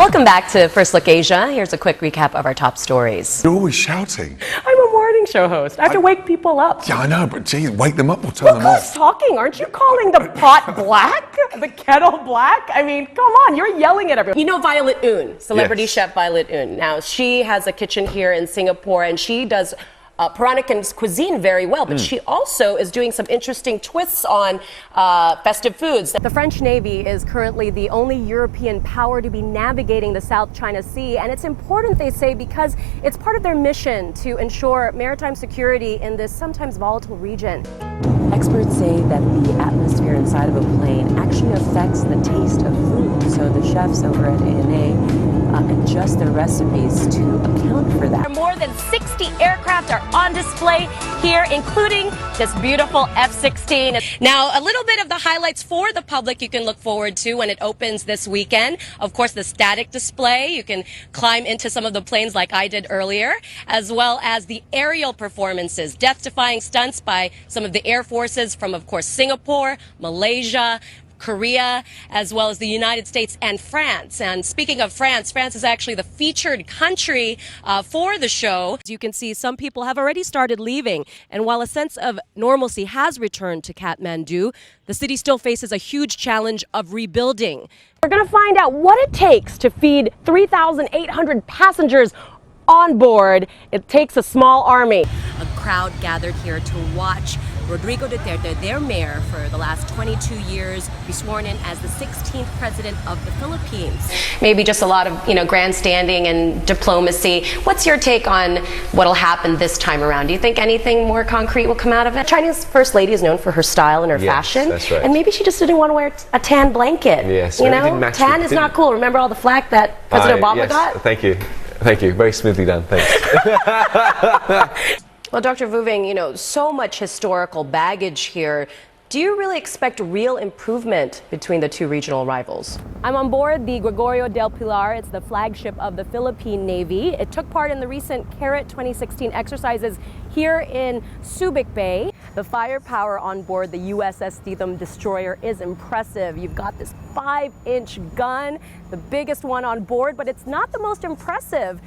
Welcome back to First Look Asia. Here's a quick recap of our top stories. You're always shouting. I'm a morning show host. I have to wake people up. Yeah, I know, but geez, wake them up or turn them off. Who's talking? Aren't you calling the pot black? The kettle black? I mean, come on, you're yelling at everyone. You know Violet Oon, celebrity chef Violet Oon. Now, she has a kitchen here in Singapore, and she does Peranakan cuisine very well, but she also is doing some interesting twists on festive foods. The French Navy is currently the only European power to be navigating the South China Sea, and it's important, they say, because it's part of their mission to ensure maritime security in this sometimes volatile region. Experts say that the atmosphere inside of a plane actually affects the taste of food, so the chefs over at ANA adjust their recipes to account for that. More than 60 aircraft are on display here, including this beautiful F-16. Now, a little bit of the highlights for the public you can look forward to when it opens this weekend. Of course, the static display. You can climb into some of the planes like I did earlier, as well as the aerial performances, death-defying stunts by some of the air forces from, of course, Singapore, Malaysia, Korea, as well as the United States and France. And speaking of France, France is actually the featured country for the show. As you can see, some people have already started leaving. And while a sense of normalcy has returned to Kathmandu, the city still faces a huge challenge of rebuilding. We're going to find out what it takes to feed 3,800 passengers on board. It takes a small army. A crowd gathered here to watch Rodrigo Duterte, their mayor for the last 22 years, be sworn in as the 16th president of the Philippines. Maybe just a lot of, grandstanding and diplomacy. What's your take on what'll happen this time around? Do you think anything more concrete will come out of it? Chinese first lady is known for her style and her fashion. That's right. And maybe she just didn't want to wear a tan blanket. Yes, tan is not cool. Remember all the flack that President Obama got? Thank you. Thank you. Very smoothly done. Thanks. Well, Dr. Vuving, so much historical baggage here. Do you really expect real improvement between the two regional rivals? I'm on board the Gregorio del Pilar. It's the flagship of the Philippine Navy. It took part in the recent Carrot 2016 exercises here in Subic Bay. The firepower on board the USS Thetham destroyer is impressive. You've got this 5-inch gun, the biggest one on board, but it's not the most impressive.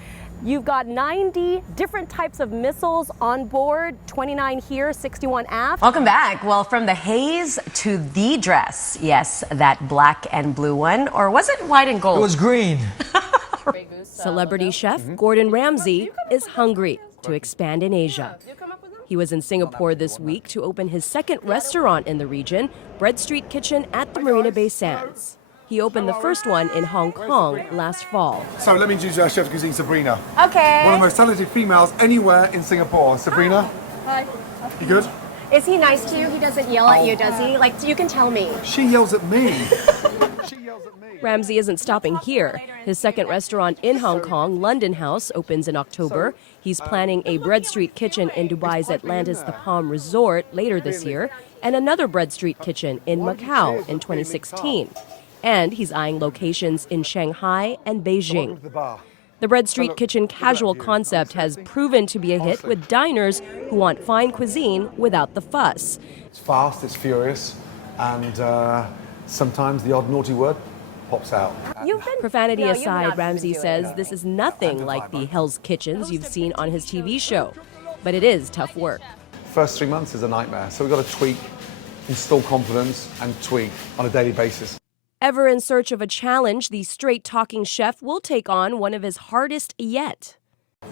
You've got 90 different types of missiles on board, 29 here, 61 aft. Welcome back. Well, from the haze to the dress. Yes, that black and blue one. Or was it white and gold? It was green. Celebrity chef Gordon Ramsay is hungry to expand in Asia. He was in Singapore this week to open his second restaurant in the region, Bread Street Kitchen at the Marina Bay Sands. He opened the first one in Hong Kong last fall. So let me introduce you to our chef cuisine, Sabrina. Okay. One of the most talented females anywhere in Singapore. Sabrina? Hi. You good? Is he nice to you? He doesn't yell at you, does he? Like, you can tell me. She yells at me. She yells at me. Ramsay isn't stopping here. His second restaurant in Hong Kong, London House, opens in October. He's planning a Bread Street Kitchen in Dubai's Atlantis The Palm Resort later this year, and another Bread Street Kitchen in Macau in 2016. And he's eyeing locations in Shanghai and Beijing. The Bread Street Kitchen casual concept has proven to be a hit with diners who want fine cuisine without the fuss. It's fast, it's furious, and sometimes the odd naughty word pops out. Profanity aside, Ramsay says this is nothing like the Hell's Kitchens you've seen on his TV show. But it is tough work. First 3 months is a nightmare, so we've got to tweak, install confidence, and tweak on a daily basis. Ever in search of a challenge, the straight-talking chef will take on one of his hardest yet.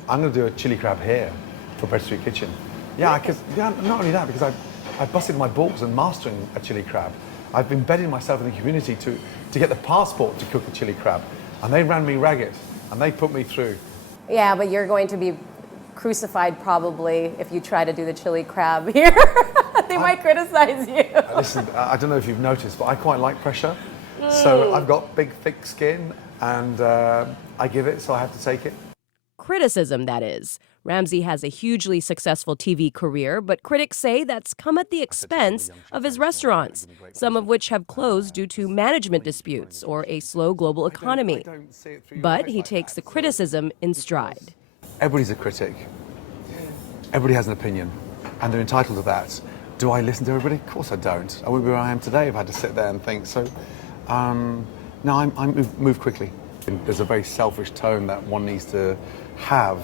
I'm going to do a chili crab here for Bread Street Kitchen. Yeah, not only that, because I busted my balls in mastering a chili crab. I've been embedding myself in the community to get the passport to cook a chili crab. And they ran me ragged, and they put me through. Yeah, but you're going to be crucified probably if you try to do the chili crab here. They might criticize you. Listen, I don't know if you've noticed, but I quite like pressure. So I've got big, thick skin, and I give it, so I have to take it. Criticism, that is. Ramsay has a hugely successful TV career, but critics say that's come at the expense of his restaurants, some of which have closed due to management disputes or a slow global economy. But he takes the criticism in stride. Everybody's a critic. Everybody has an opinion, and they're entitled to that. Do I listen to everybody? Of course I don't. I wouldn't be where I am today if I had to sit there and think. So, no, I move quickly. There's a very selfish tone that one needs to have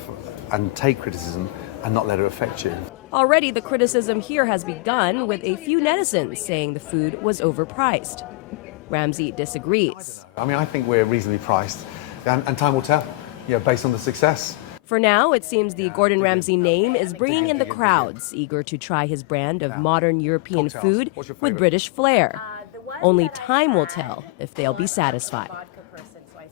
and take criticism and not let it affect you. Already, the criticism here has begun, with a few netizens saying the food was overpriced. Ramsay disagrees. I mean, I think we're reasonably priced, and time will tell, based on the success. For now, it seems the Gordon Ramsay name is bringing in the crowds, eager to try his brand of modern European food with British flair. Only time will tell if they'll be satisfied.